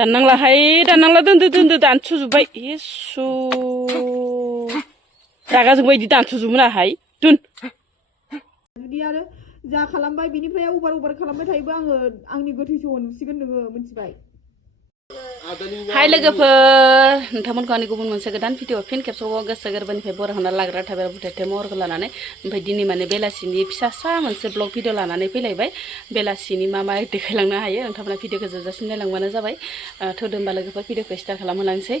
दाननांला दोन्दो दानस'जोब्बाय येसु रागा जोंबाय इदि दानस'जोबमोनाहाय दोन जुदि आरो जा खालामबाय बिनिफ्राय अभार खालामबाय थायोबा आङो आंनि गोथैसो नुसिगोन नोङो मिथिबाय हाय लोगोफोर नोंथांमोनखौ आंनि गुबुन मोनसे गोदान भिडिअ फिन खेबसेबाव गोसो गोरबोनिफ्राय बरायहरना लाग्रा थाबाय बुथायथे महरखौ लानानै ओमफ्राय दिनै माने बेलासिनि फिसासा मोनसे ब्लग भिडिअ लानानै फैलायबाय बेलासिनि मा देखायलांनो हायो नोंथांमोना भिडिअखौ जोबजासिम नायलांबानो जाबाय थोदो होमबा लोगोफोर भिडिअखौ स्टार्ट खालामहोलांसै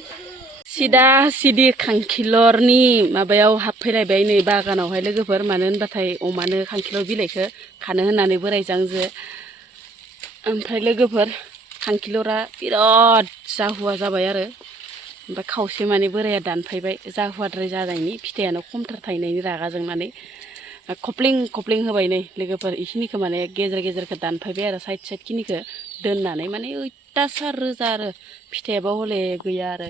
सिदा सिदि खांखिलरनि माबायाव हाबफैलायबाय नै बागानावहाय लोगोफोर मानो होनबाथाय अमानो खांखिलर बिलाइखौ खानो होननानै बोरायजों ओमफ्राय लोगोफोर खांखिलरा बिराद जाहुवा जाबाय आरो ओमफ्राय खावसे माने बोराया दानफायबाय जाहुवाद्राय जानायनि फिथाइयानो खमथार थायनायनि रागा जोंनानै खप्लिं होबाय नै लोगोफोर इखिनिखौ माने गेजेरखौ दानफायबाय आरो साइड खिनिखौ दोननानै माने अयथासार रोजा आरो फिथाइयाबो हले गैया आरो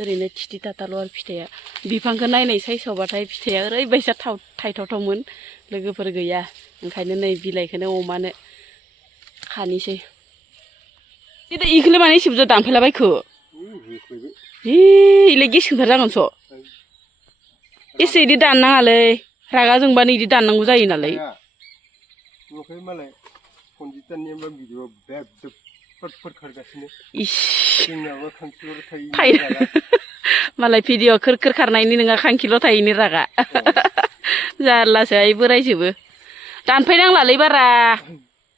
ओरैनो थिथि थाथाल' आरो फिथाइया बिफांखौ नायनाय साइसावबाथाय फिथाइया ओरैबायसा थायथावथावमोन लोगोफोर गैया ओंखायनो नै बिलाइखौनो अमानो खानिसै इखौलाय माने एसे बुरजा दानफायलाबायखो इलाय गेसखोथार जागोनस' एसे इदि दाननाङालै रागा जोंबानो इदि दाननांगौ जायो नालाय मालाय भिडिअ खोर खारनायनि नोङा खांखिल' थायैनि रागा जारलासो आइ बोरायजोबो दानफायनांलालै बारा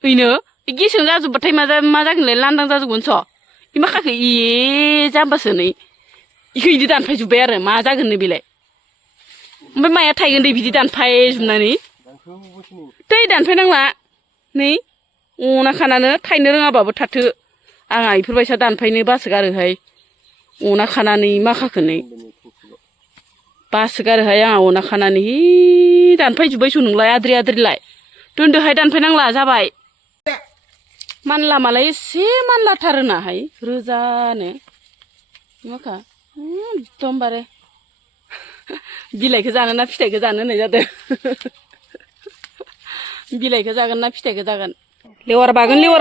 ओइनो गेसजों जाजोब्बाथाय मा जागोनलाय लांदां जाजोबगोनस' इ माखाखो जाम्बासो नै इखौ इदि दानफायजोब्बाय आरो मा जागोननो बेलाय ओमफ्राय माया थायगोन दे बिदि दानफायजोबनानै दै दानफायनांला नै अना खानानो थायनो रोङाबाबो थाथो आंहा इफोरबायसा दानफायनो बासोगारोहाय अना खानानै माखाखोनै बासोगारोहाय आंहा अना खानानै दानफायजोब्बायस' नोंलाय आद्रिलाय दोन्दोहाय दानफायनांला जाबाय मानला मालाय एसे मानलाथारोनाहाय रोजानो माखा एकदमबारे बिलाइखौ जानो ना फिथाइखौ जानो होननाय जादों बिलाइखौ जागोन ना फिथाइखौ जागोन लेवार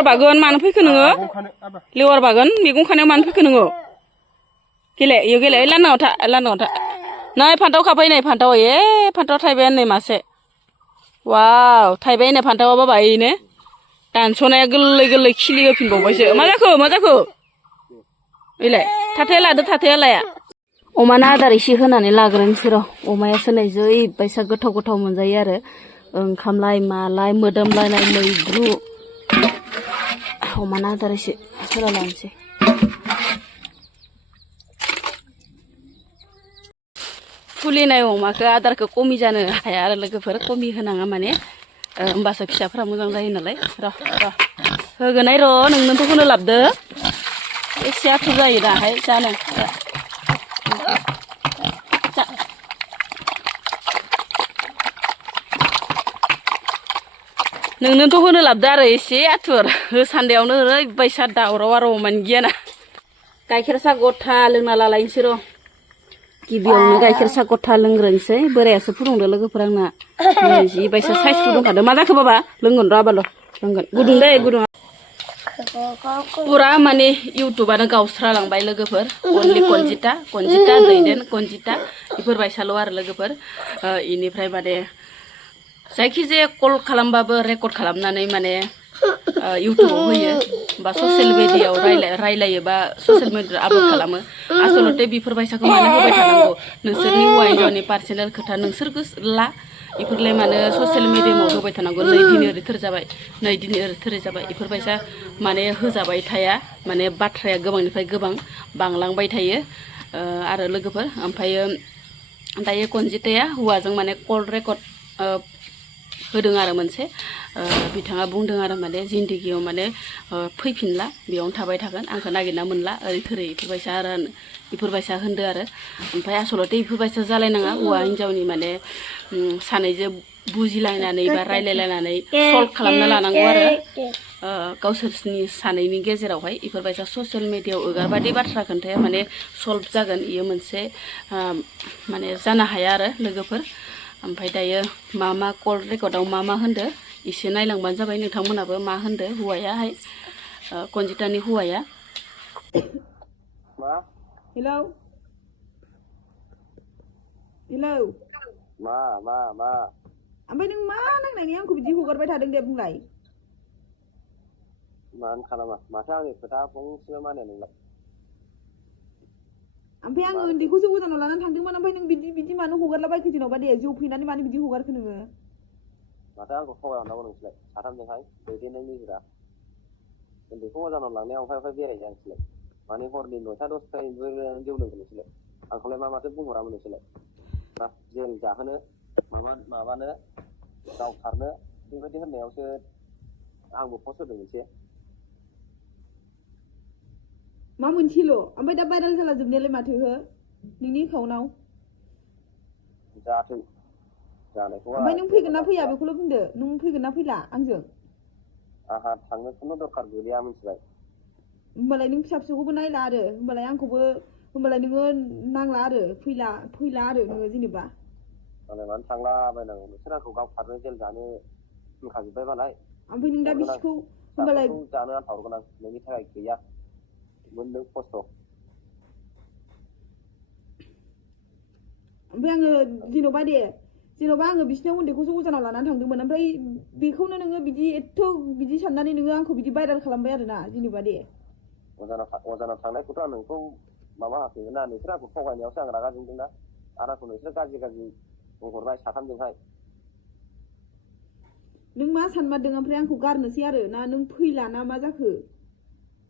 बागोन मानो फैखो नोङो लेवार बागोन मैगं खानायाव मानो फैखो नोङो इयाव गेले लान्दाङाव था नै फान्थाव खाफै नै फान्थाव फान्थाव थायबाय नै मासे वाव थायबाय नै फान्थावा बाबा इनो दानस'नाया गोरलै खिलि होफिनबावबायसो मा जाखो ओइलाय थाथाया लाया अमानो आदार एसे होनानै लाग्रोनोसै र' अमायासो नै जै बायसा गोथाव मोनजायो आरो ओंखामलाय मालाय मोदोमलायनाय मैद्रु अमानो आदार एसे होना लानोसै फुलिनाय अमाखौ आदारखौ खमि जानो हाया आरो लोगोफोर खमि होनाङा माने होमबासो फिसाफोरा मोजां जायो नालाय र' होगोनाय र' नोंनोथ' होनो लाबदो एसे आथुर जायो दाहाय जानो नोंनोथ' होनो लाबदो आरो एसे आथुर होसान्दायावनो ओरैबायसा दावराव आरो अमानि गियाना गाइखेर साहा गथा लोंना लालायनोसै र' गिबियावनो गाइखेर साहा गथा लोंग्रोनोसै बोरायासो फुदुंदो लोगोफोर आंना जि बायसा साइज फुदुंखादो मा जाखो बाबा लोंगोन र' आबाल' लोंगोन गुदुं दे गुदुङा पुरा माने इउटुबानो गावस्रालांबाय लोगोफोर अनलि कनजिता दैदेन कनजिता बेफोरबायसाल' आरो लोगोफोर इनिफ्राय माने जायखिजाया कल खालामबाबो रेकर्ड खालामनानै माने इउटुबाव होयो बा ससियेल मिडियायाव रायलायो बा ससियेल मिडियायाव आपल'ड खालामो आसलते बेफोरबायसाखौ मानो होबाय थानांगौ नोंसोरनि हौवा हिन्जावनि पार्सनेल खोथा नोंसोर गोसोला बेफोरलाय मानो ससियेल मिडियायाव होबाय थानांगौ नै दिनै ओरै थोरै जाबाय बेफोरबायसा माने होजाबाय थाया माने बाथ्राया गोबांनिफ्राय गोबां बांलांबाय थायो आरो लोगोफोर ओमफ्रायो दायो कनजिताया हौवाजों माने कल रेकर्ड होदों आरो मोनसे बिथाङा बुंदों आरो माने जिन्दगियाव माने फैफिनला बेयावनो थाबाय थागोन आंखौ नागिरना मोनला ओरै थोरै बेफोरबायसा होनदो आरो ओमफ्राय आसलते बेफोरबायसा जालायनाङा हौवा हिन्जावनि माने सानैजों बुजिलायनानै बा रायलायलायनानै सल्भ खालामना लानांगौ आरो गावसोरनि सानैनि गेजेरावहाय बेफोरबायसा ससियेल मिडियायाव ओगारबादि बाथ्रा खोन्थाया माने सल्भ जागोन इयो मोनसे माने जानो हाया आरो लोगोफोर ओमफ्राय दायो मा कल रेकर्डआव मा होनदो एसे नायलांबानो जाबाय नोंथांमोनाबो मा होनदो हौवायाहाय कनजितानि हौवाया मा हेलौ हेलौ मा ओमफ्राय नों मा नांनायनि आंखौ बिदि हगारबाय थादों दे बुंलाय मानो खालामा माथो आंनि खोथा फंसेबो मानिया नोंलाय ओमफ्राय आङो उन्दैखौसो गोजानाव लानानै थांदोंमोन ओमफ्राय नों बिदि मानो हगारलाबायखो जेन'बा दे जौ फैनानै मानो बिदि हगारखो नोङो माथो आंखौ थगायहरनांगौ नोंसोरलाय साथामजोंहाय दैदेननो निजिरा उन्दैखौ गोजानाव लांनायाव ओमफ्राय बेरायहैया नोंसोरलाय माने हरनि 9ता 10तानिबो जौ लोंगोन नोंसोरलाय आंखौलाय माथो बुंहरामोन नोंसोरलाय मा जेल जाहोनो माबानो गावथारनो बेबायदि होननायावसो आंबो पस्ट होदों मोनसे मा मोनसेल' ओमफ्राय दा भाइरेल जाला जोबनायालाय माथो हो नोंनि एकाउन्टआव जाथों जानायखौ ओमफ्राय नों फैगोन ना फैया बेखौल' बुंदो नों फैगोन ना फैला आंजों आंहा थांनो खुनु दरखार गैया मिथिबाय होमबालाय नों फिसा फिसौखौबो नायला आरो होमबालाय आंखौबो होमबालाय नोङो नांला आरो फैला आरो नोङो जेनेबा मालाय मानो थांलाबायनांगौ नोंसोर आंखौ गावथारनो जेल जानो होनखाजोब्बाय मालाय ओमफ्राय नों दा बिसिखौ होमबालाय जानो आन्था हरगोन आं नोंनि थाखाय गैया मोनदों खस्थ' ओमफ्राय आङो जेन'बा आङो बिसिनाव उन्दैखौसो गोजानाव लानानै थांदोंमोन ओमफ्राय बेखौनो नोङो बिदि साननानै नोङो आंखौ बिदि भाइरेल खालामबाय आरोना जेनेबा दे अजानाव थांनायखौथ' आं नोंखौ माबा होआखैमोन ना नोंसोर आंखौ थगायनायावसो आं रागा जोंदोंना आरो आंखौ नोंसोर गाज्रि बुंहरबाय साथामजोंहाय नों मा सानमारदों ओमफ्राय आंखौ गारनोसै आरो ना नों फैला ना मा जाखो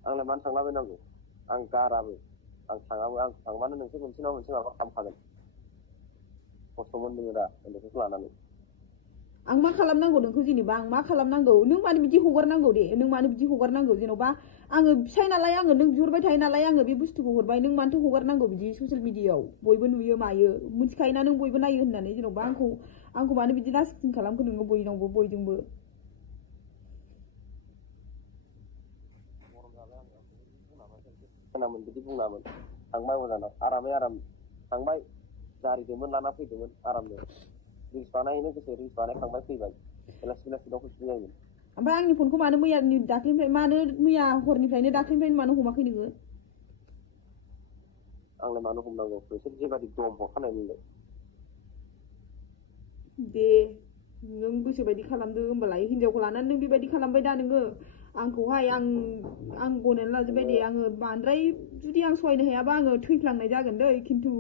आंलाय मानो थांलाबायनांगौ आं गाराबो आं थाङाबो आं थांबानो नोंसोर मोनसे नङा मोनसे माबा खालामखागोन खस्थ' मोनदों दा उन्दैखौ लानानै आं मा खालामनांगौ नोंखौ जेनेबा आं मा खालामनांगौ नों मानो बिदि हगारनांगौ दे नों मानो बिदि हगारनांगौ जेन'बा आङो फिसाय नालाय आङो नों बिहरबाय थायो नालाय आङो बे बुस्थुखौ हरबाय नों मानोथो हगारनांगौ बिदि ससियेल मिडियायाव बयबो नुयो मायो मिथिखायोना नों बयबो नायो होननानै जेन'बा आंखौ मानो बिदि लासिं खालामखो नोङो बयजोंबो बिदि बुङामोन थांबाय अजानाव आराम थांबाय जारिदोंमोन लाना फैदोंमोन आरामनो रिल्स बानायहैनो गोसो रिल्स बानायखांबाय फैबाय बेलासि दाउ फैफिन जायोमोन ओमफ्राय आंनि फनखौ मानो मैया हरनिफ्रायनो दाख्लिनिफ्रायनो मानो हमाखै नोङो आंलाय मानो हमनांगौ नोंसोर जेबादि दम हरखानाय नोंलाय दे नों गोसोबायदि खालामदो होमबालाय हिनजावखौ लानानै नों बेबायदि खालामबाय दा नोङो आंखौहाय आं गनायनानै लाजोबबाय दे आङो बांद्राय जुदि आं सहायनो हायाबा आङो थैफ्लांनाय जागोन दै खिन्थु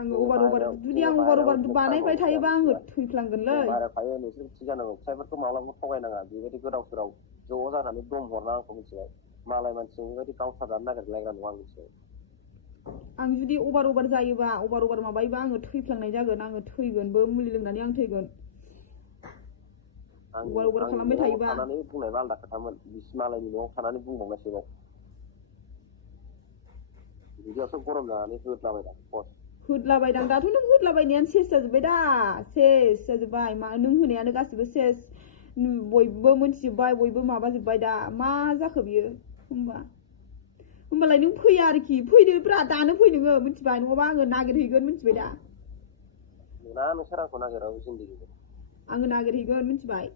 आङो जुदि आं अभार बानायबाय थायोबा आङो थैफ्लांगोनलै थायो नोंसोर थि जानांगौ फिसायफोरखौ माब्लाबा थगायनाङा बेबायदि गोदाव सोराव ज' जानानै दम हरना आंखौ मिथिबाय मालाय मानसिजों बेबायदि गावथारनानै नागिरलायग्रा नङा आं मिथिबाय आं जुदि अभार जायोबा अभार माबायोबा आङो थैफ्लांनाय जागोन आङो थैगोनबो मुलि लोंनानै आं थैगोन अभार खालामबाय थायोबा थानानै बुंनायबा आलदा खोथामोन मालायनि न'आव थानानै बुंबावनायसोबाव बिदियावसो गरम जानानै होदलाबायदां दाथ' नों होदलाबायनायानो सेस जाजोब्बाय नों होनायानो गासिबो सेस बयबो मोनथिजोब्बाय बयबो माबाजोब्बाय दा मा जाखो बियो होमबालाय नों फैया आरोखि फैदोब्रा दानो फै नोङो मिथिबाय नङाबा आङो नागिरहैगोन मिथिबाय दा मोना नोंसोर आंखौ नागिराबो जिन्दगिखौ आङो नागिरहैगोन मिथिबाय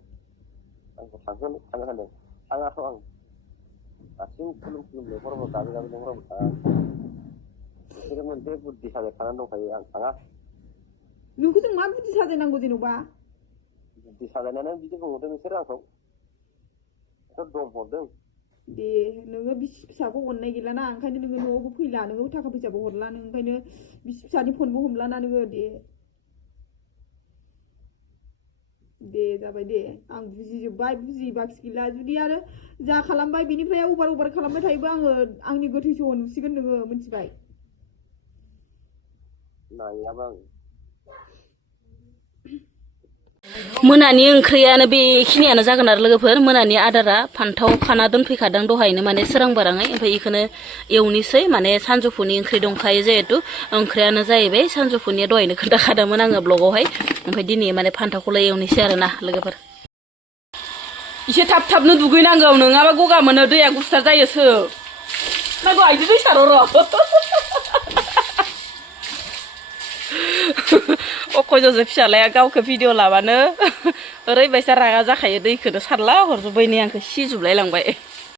आंखौ थांनो होनदों थाङाथ' आं दासिम खुलुम लेंहराबो गाबै लेंहराबो थाङा बिसोरो मोनसे बुद्धि साजायखानानै दंखायो आं थाङा नोंखौ जों मा बुद्धि साजायनांगौ जेन'बा बुद्धि साजायनानै बिदि बुंहरदों नोंसोरो आंखौ दम हरदों दे नोङो बिसि फिसाखौ अननाय गैलाना ओंखायनो नोङो न'आवबो फैला नोङो थाखा फैसाबो हरला नों ओंखायनो बिसि फिसानि फनबो हमलाना नोङो दे जाबाय दे आं बुजिजोब्बाय बाखि गैला जुदि आरो जा खालामबाय बिनिफ्राय अभार खालामबाय थायोबा आङो आंनि गोथै सह नुसिगोन नोङो मिथिबाय नायाबा आं मोनानि ओंख्रियानो बेखिनियानो जागोन आरो लोगोफोर मोनानि आदारा फान्थाव खाना दोनफैखादों दहायनो माने सोरां बाराङै ओमफ्राय बेखौनो एवनोसै माने सानजौफुनि ओंख्रि दंखायो जिहेतु ओंख्रियानो जाहैबाय सानजौफुनिया दहायनो खोन्थाखादोंमोन आङो ब्लगावहाय ओमफ्राय दिनै माने फान्थावखौलाय एवनोसै आरो ना लोगोफोर एसे थाबनो दुगैनांगौ नङाबा गगा मोनो दैया गुसुथार जायोसो नांगौ आइजो दैसार' अखयजोंसो फिसालाया गावखौ भिडिअ लाबानो ओरैबायसा रागा जाखायो दैखौनो सारला हरजोब्बाय नै आंखौ सिजोबलाय लांबाय